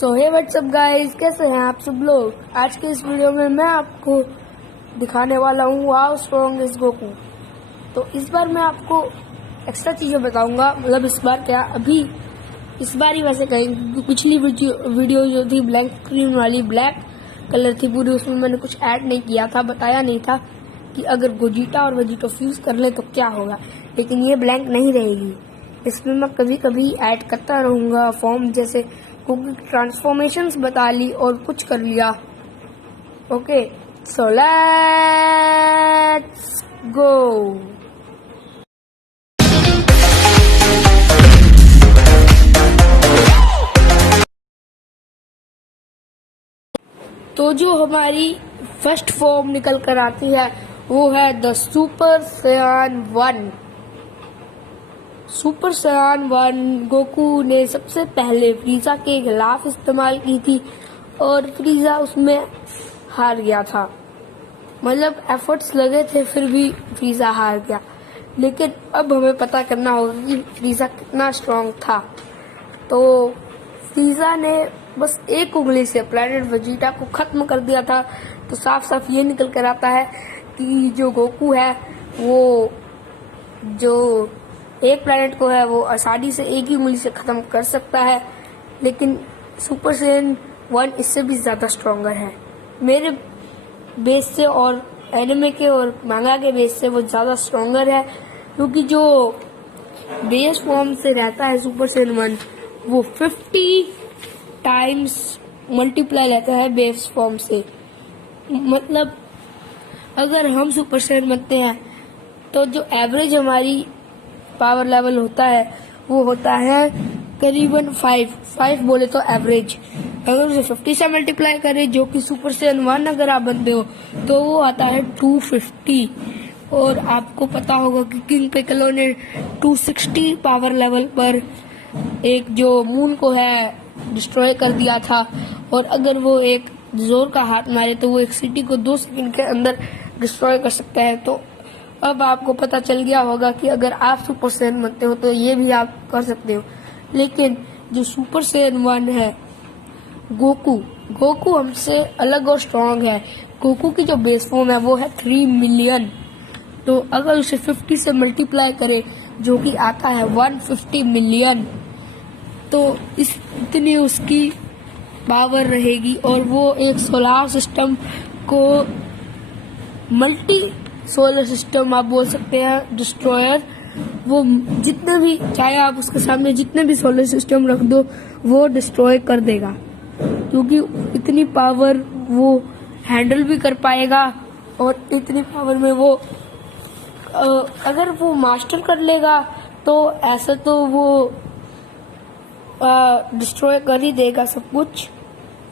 सो हे WhatsApp guys, कैसे हैं आप सब लोग। आज के इस वीडियो में मैं आपको दिखाने वाला हूँ हाउ स्ट्रॉन्ग इज गोकू। तो इस बार मैं आपको एक्स्ट्रा चीज़ें बताऊंगा, मतलब इस बार क्या, अभी इस बार ही वैसे कहीं पिछली वीडियो जो थी ब्लैक स्क्रीन वाली, ब्लैक कलर थी पूरी, उसमें मैंने कुछ ऐड नहीं किया था, बताया नहीं था कि अगर गोजिटा और वेजिटो फ्यूज कर ले तो क्या होगा। लेकिन ये ब्लैंक नहीं रहेगी, इसमें मैं कभी कभी ऐड करता रहूँगा फॉर्म, जैसे कुछ ट्रांसफॉर्मेशंस बता ली और कुछ कर लिया। Okay, so let's go. तो जो हमारी फर्स्ट फॉर्म निकल कर आती है वो है the super Saiyan 1। Super Saiyan 1 Goku ने सबसे पहले फ्रीजा के खिलाफ इस्तेमाल की थी और फ्रीजा उसमें हार गया था। मतलब एफर्ट्स लगे थे फिर भी फ्रीजा हार गया। लेकिन अब हमें पता करना होगा कि फ्रीजा कितना स्ट्रांग था। तो फ्रीजा ने बस एक उंगली से प्लैनेट वेजिटा को खत्म कर दिया था। तो साफ साफ ये निकल कर आता है कि जो गोकू है वो जो एक प्लैनेट को है वो आसानी से एक ही उंगली से खत्म कर सकता है। लेकिन सुपर सैयन 1 इससे भी ज्यादा स्ट्रॉन्गर है मेरे बेस से, और एनिमे के और मांगा के बेस से वो ज्यादा स्ट्रॉन्गर है, क्योंकि जो बेस फॉर्म से रहता है सुपर सैयन 1 वो 50 टाइम्स मल्टीप्लाई रहता है बेस फॉर्म से। मतलब अगर हम सुपर सैयन बनते हैं तो जो एवरेज हमारी पावर लेवल होता है वो होता है करीबन 5 बोले तो एवरेज। अगर उसे 50 से मल्टीप्लाई करें, जो कि सुपर सैयन 1 अगर आप बनते हो, तो वो आता है 250। और आपको पता होगा कि किंग पिक्कोलो ने 260 पावर लेवल पर एक जो मून को है डिस्ट्रॉय कर दिया था। और अगर वो एक जोर का हाथ मारे तो वो एक सिटी को 2 सेकंड के अंदर डिस्ट्रॉय कर सकता है। तो अब आपको पता चल गया होगा कि अगर आप सुपर सैयन बनते हो तो ये भी आप कर सकते हो। लेकिन जो सुपर सैयन 1 है गोकू हमसे अलग और स्ट्रांग है। गोकू की जो बेस फॉर्म है वो है 3 मिलियन। तो अगर उसे 50 से मल्टीप्लाई करें, जो कि आता है 150 मिलियन, तो इतनी उसकी पावर रहेगी। और वो एक सोलर सिस्टम को मल्टी सोलर सिस्टम आप बोल सकते हैं डिस्ट्रॉयर, वो जितने भी, चाहे आप उसके सामने जितने भी सोलर सिस्टम रख दो वो डिस्ट्रॉय कर देगा, क्योंकि इतनी पावर वो हैंडल भी कर पाएगा। और इतनी पावर में वो अगर वो मास्टर कर लेगा तो ऐसा तो वो डिस्ट्रॉय कर ही देगा सब कुछ।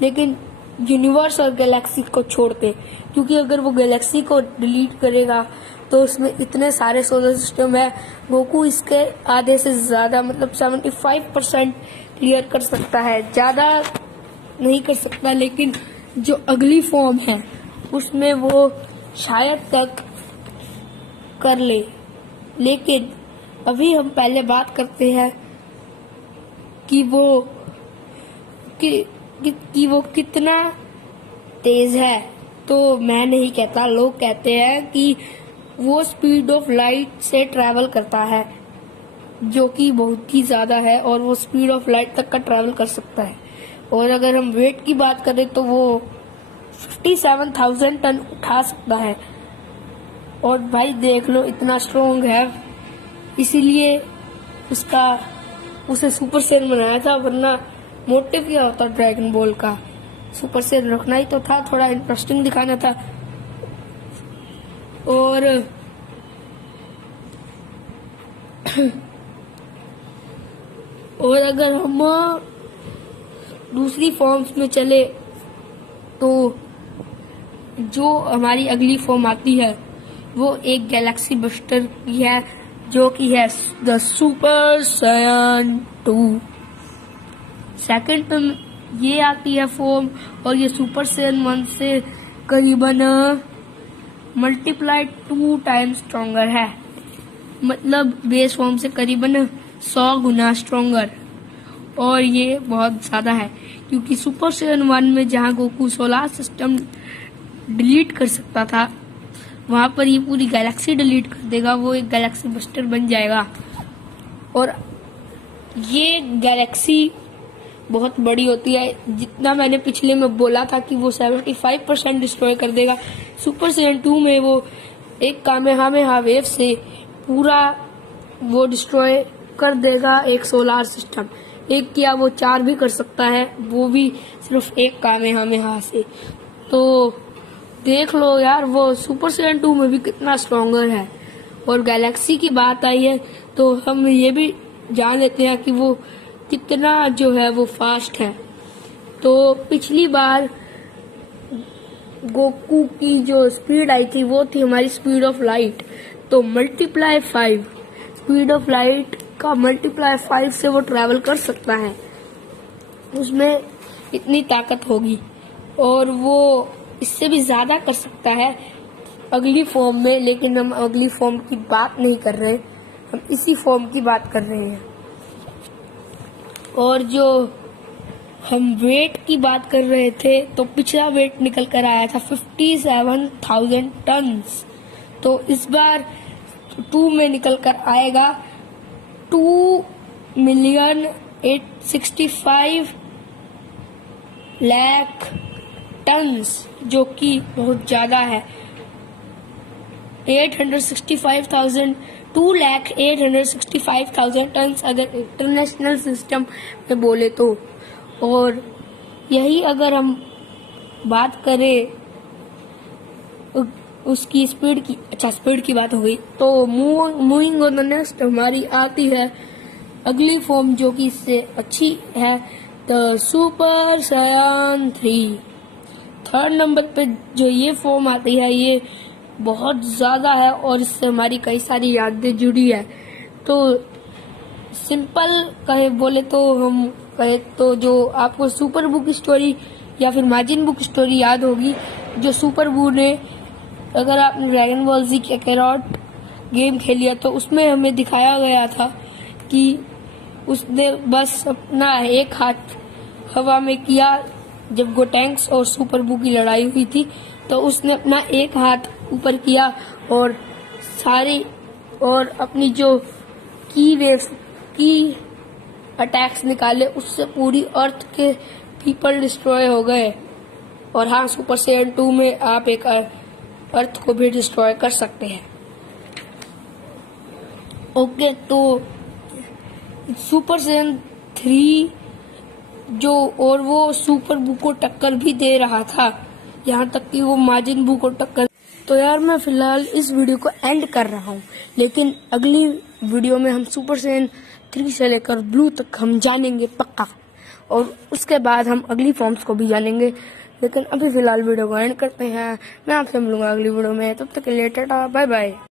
लेकिन यूनिवर्स और गैलेक्सी को छोड़ते, क्योंकि अगर वो गैलेक्सी को डिलीट करेगा तो उसमें इतने सारे सोलर सिस्टम है, गोकू इसके आधे से ज्यादा, मतलब 75% क्लियर कर सकता है, ज्यादा नहीं कर सकता। लेकिन जो अगली फॉर्म है उसमें वो शायद तक कर ले। लेकिन अभी हम पहले बात करते हैं कि वो कितना तेज है। तो मैं नहीं कहता, लोग कहते हैं कि वो स्पीड ऑफ लाइट से ट्रैवल करता है, जो कि बहुत ही ज्यादा है, और वो स्पीड ऑफ लाइट तक का ट्रैवल कर सकता है। और अगर हम वेट की बात करें तो वो 57,000 टन उठा सकता है। और भाई देख लो, इतना स्ट्रॉन्ग है, इसीलिए उसे सुपर सैयन बनाया था। वरना मोटिव क्या होता ड्रैगन बॉल का, सुपर सैयन रखना ही तो था, थोड़ा इंटरेस्टिंग दिखाना था। और अगर हम दूसरी फॉर्म्स में चले तो जो हमारी अगली फॉर्म आती है वो एक गैलेक्सी बस्टर की है, जो कि है द सुपर सैयन 2। सेकंड पे ये आती है फॉर्म, और ये सुपर सैयन 1 से करीबन मल्टीप्लाई 2 टाइम्स स्ट्रॉन्गर है। मतलब बेस फॉर्म से करीबन 100 गुना स्ट्रॉन्गर। और ये बहुत ज्यादा है, क्योंकि सुपर साइयन 1 में जहाँ गोकू सोलार सिस्टम डिलीट कर सकता था, वहां पर ये पूरी गैलेक्सी डिलीट कर देगा। वो एक गैलेक्सी बस्टर बन जाएगा। और ये गैलेक्सी बहुत बड़ी होती है, जितना मैंने पिछले में बोला था कि वो 75% डिस्ट्रॉय कर देगा। सुपर साइयन 2 में वो एक कामेहामेहा वेव से पूरा वो डिस्ट्रॉय कर देगा एक सोलार सिस्टम। एक किया वो 4 भी कर सकता है, वो भी सिर्फ एक कामेहामेहा से। तो देख लो यार, वो सुपर साइयन 2 में भी कितना स्ट्रॉन्गर है। और गैलेक्सी की बात आई है तो हम ये भी जान लेते हैं कि वो कितना जो है वो फास्ट है। तो पिछली बार गोकू की जो स्पीड आई थी वो थी हमारी स्पीड ऑफ लाइट। तो मल्टीप्लाई 5 स्पीड ऑफ लाइट का मल्टीप्लाई 5 से वो ट्रैवल कर सकता है। उसमें इतनी ताकत होगी। और वो इससे भी ज्यादा कर सकता है अगली फॉर्म में, लेकिन हम अगली फॉर्म की बात नहीं कर रहे, हम इसी फॉर्म की बात कर रहे हैं। और जो हम वेट की बात कर रहे थे, तो पिछला वेट निकल कर आया था 57,000 टन्स। तो इस बार 2 में निकल कर आएगा 2,865,000 टन्स, जो कि बहुत ज्यादा है। 2,865,000 टन्स अगर इंटरनेशनल सिस्टम में बोले तो। और यही अगर हम बात करें उसकी स्पीड की, अच्छा स्पीड की बात हो गई, तो मूविंग ऑन द नेक्स्ट हमारी आती है अगली फॉर्म जो कि इससे अच्छी है, द सुपर साइयन 3। थर्ड नंबर पे जो ये फॉर्म आती है ये बहुत ज्यादा है और इससे हमारी कई सारी यादें जुड़ी है। तो सिंपल कहे बोले तो हम कहे तो जो आपको सुपर बुक स्टोरी या फिर माजिन बुक स्टोरी याद होगी, जो सुपर बू ने, अगर आपने ड्रैगन बॉल जी कैकारोट गेम खेली है तो उसमें हमें दिखाया गया था कि उसने बस अपना एक हाथ हवा में किया जब गोटैंक्स और सुपर बू की लड़ाई हुई थी, तो उसने अपना एक हाथ ऊपर किया और सारी और अपनी जो की वेव की अटैक्स निकाले, उससे पूरी अर्थ के पीपल डिस्ट्रॉय हो गए। और हाँ, सुपर साइयन 2 में आप एक अर्थ को भी डिस्ट्रॉय कर सकते हैं। ओके, तो सुपर साइयन 3 जो, और वो सुपर बू को टक्कर भी दे रहा था, यहाँ तक कि वो माजिन बू को टक्कर। तो यार मैं फिलहाल इस वीडियो को एंड कर रहा हूँ, लेकिन अगली वीडियो में हम सुपर साइयन 3 से लेकर ब्लू तक हम जानेंगे पक्का, और उसके बाद हम अगली फॉर्म्स को भी जानेंगे। लेकिन अभी फिलहाल वीडियो को एंड करते हैं। मैं आपसे मिलूंगा अगली वीडियो में, तब तक के लिए टाटा बाय बाय।